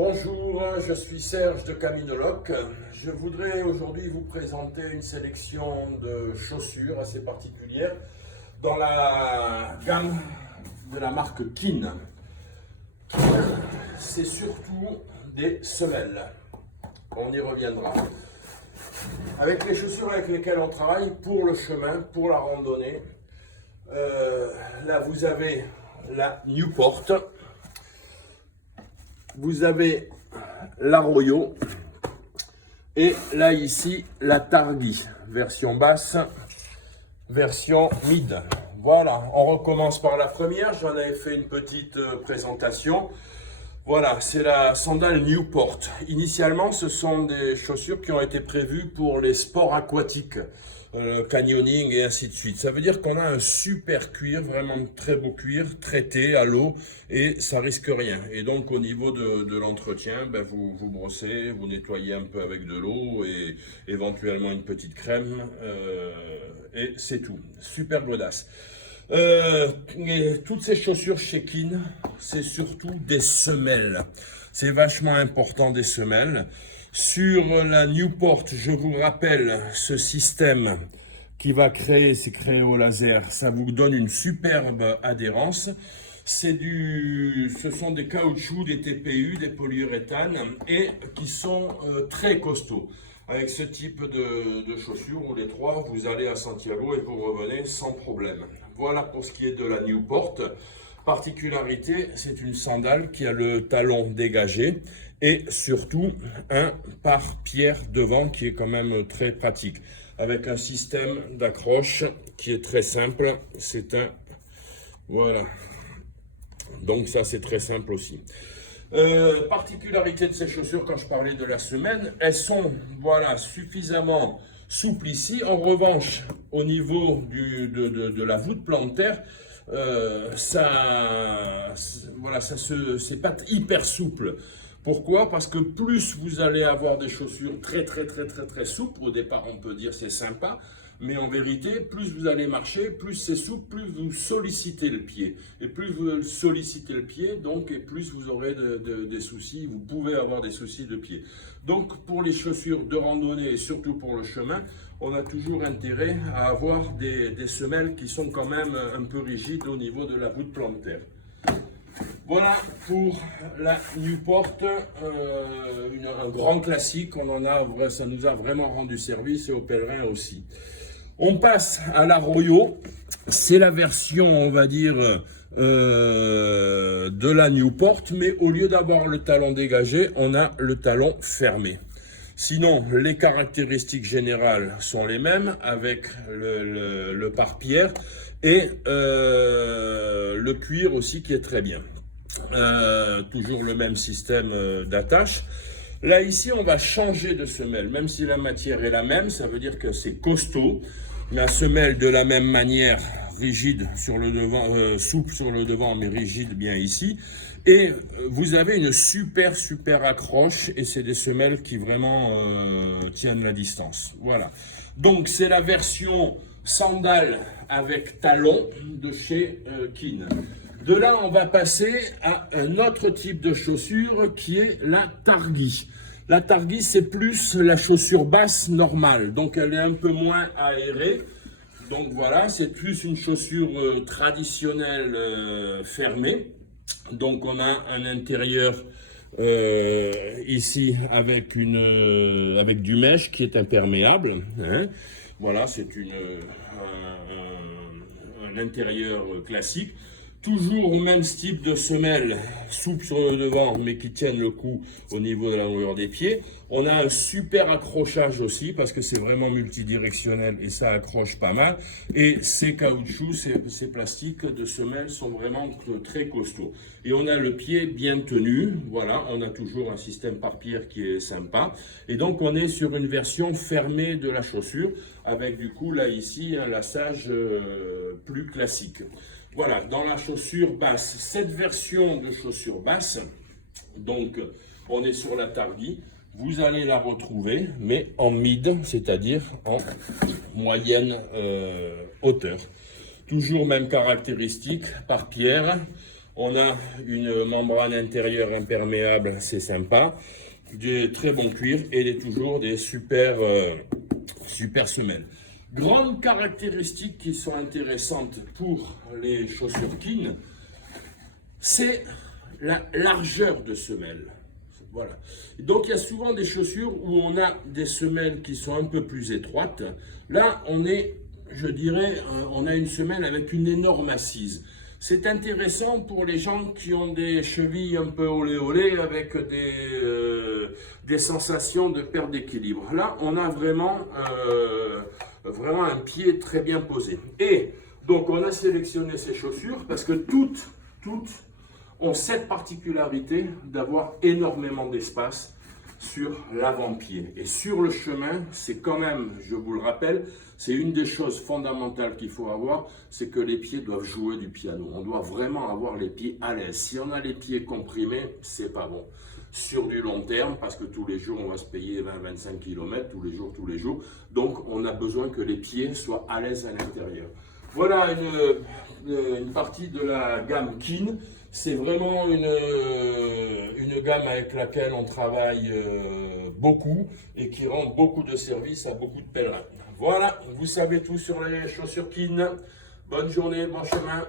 Bonjour, je suis Serge de Caminoloc. Je voudrais aujourd'hui vous présenter une sélection de chaussures assez particulières dans la gamme de la marque Keen. C'est surtout des semelles. On y reviendra. Avec les chaussures avec lesquelles on travaille pour le chemin, pour la randonnée, là vous avez la Newport. Vous avez la Royo et là ici la Targhee, version basse, version mid. Voilà, on recommence par la première, j'en avais fait une petite présentation. Voilà, c'est la sandale Newport. Initialement, ce sont des chaussures qui ont été prévues pour les sports aquatiques, canyoning et ainsi de suite. Ça veut dire qu'on a un super cuir, vraiment très beau cuir, traité à l'eau et ça risque rien. Et donc au niveau de l'entretien, vous brossez, vous nettoyez un peu avec de l'eau et éventuellement une petite crème et c'est tout. Super godasse. Toutes ces chaussures chez Keen, c'est surtout des semelles. C'est vachement important des semelles. Sur la Newport, je vous rappelle ce système qui va créer, c'est créé au laser. Ça vous donne une superbe adhérence. Ce sont des caoutchoucs, des TPU, des polyuréthanes et qui sont très costauds. Avec ce type de chaussures, ou les trois, vous allez à Santiago et vous revenez sans problème. Voilà pour ce qui est de la Newport. Particularité, c'est une sandale qui a le talon dégagé et surtout un pare-pierre devant qui est quand même très pratique. Avec un système d'accroche qui est très simple. Voilà. Donc ça, c'est très simple aussi. Particularité de ces chaussures, quand je parlais de la semelle, elles sont suffisamment souples ici. En revanche, au niveau de la voûte plantaire, c'est pas hyper souple. Pourquoi? Parce que plus vous allez avoir des chaussures très souples, au départ on peut dire c'est sympa, mais en vérité, plus vous allez marcher, plus c'est souple, plus vous sollicitez le pied. Et plus vous sollicitez le pied, donc, et plus vous aurez des soucis, vous pouvez avoir des soucis de pied. Donc, pour les chaussures de randonnée et surtout pour le chemin, on a toujours intérêt à avoir des semelles qui sont quand même un peu rigides au niveau de la voûte plantaire. Voilà pour la Newport, un grand classique, ça nous a vraiment rendu service et aux pèlerins aussi. On passe à la Royo, c'est la version, on va dire, de la Newport, mais au lieu d'avoir le talon dégagé, on a le talon fermé. Sinon, les caractéristiques générales sont les mêmes, avec le pare-pierre et le cuir aussi qui est très bien. Toujours le même système d'attache. Là ici on va changer de semelle, même si la matière est la même, ça veut dire que c'est costaud. La semelle de la même manière, rigide sur le devant, souple sur le devant mais rigide bien ici. Et vous avez une super accroche et c'est des semelles qui vraiment tiennent la distance. Voilà. Donc c'est la version sandale avec talon de chez Keen. De là, on va passer à un autre type de chaussure qui est la Targhee. La Targhee, c'est plus la chaussure basse normale, donc elle est un peu moins aérée. Donc voilà, c'est plus une chaussure traditionnelle fermée. Donc on a un intérieur ici avec du mesh qui est imperméable. Hein. Voilà, c'est un intérieur classique. Toujours au même type de semelle, souple sur le devant, mais qui tiennent le coup au niveau de la longueur des pieds. On a un super accrochage aussi, parce que c'est vraiment multidirectionnel et ça accroche pas mal. Et ces caoutchoucs, ces plastiques de semelle sont vraiment très costauds. Et on a le pied bien tenu, voilà, on a toujours un système pare-pierre qui est sympa. Et donc on est sur une version fermée de la chaussure, avec du coup là ici un laçage plus classique. Voilà, dans la chaussure basse, cette version de chaussure basse, donc on est sur la Targhee, vous allez la retrouver, mais en mid, c'est-à-dire en moyenne hauteur. Toujours même caractéristique, pare-pierre, On a une membrane intérieure imperméable, c'est sympa. Des très bons cuirs et toujours des super semelles. Grandes caractéristiques qui sont intéressantes pour les chaussures Keen, c'est la largeur de semelle. Voilà. Donc il y a souvent des chaussures où on a des semelles qui sont un peu plus étroites. Là, on est, je dirais, on a une semelle avec une énorme assise. C'est intéressant pour les gens qui ont des chevilles un peu olé olé avec des sensations de perte d'équilibre. Là, on a vraiment un pied très bien posé. Et donc, on a sélectionné ces chaussures parce que toutes ont cette particularité d'avoir énormément d'espace sur l'avant-pied. Et sur le chemin, c'est quand même, je vous le rappelle, c'est une des choses fondamentales qu'il faut avoir, c'est que les pieds doivent jouer du piano. On doit vraiment avoir les pieds à l'aise. Si on a les pieds comprimés, c'est pas bon. Sur du long terme, parce que tous les jours, on va se payer 20-25 km, tous les jours. Donc, on a besoin que les pieds soient à l'aise à l'intérieur. Voilà une partie de la gamme Keen. C'est vraiment une gamme avec laquelle on travaille beaucoup et qui rend beaucoup de services à beaucoup de pèlerins. Voilà, vous savez tout sur les chaussures Keen. Bonne journée, bon chemin.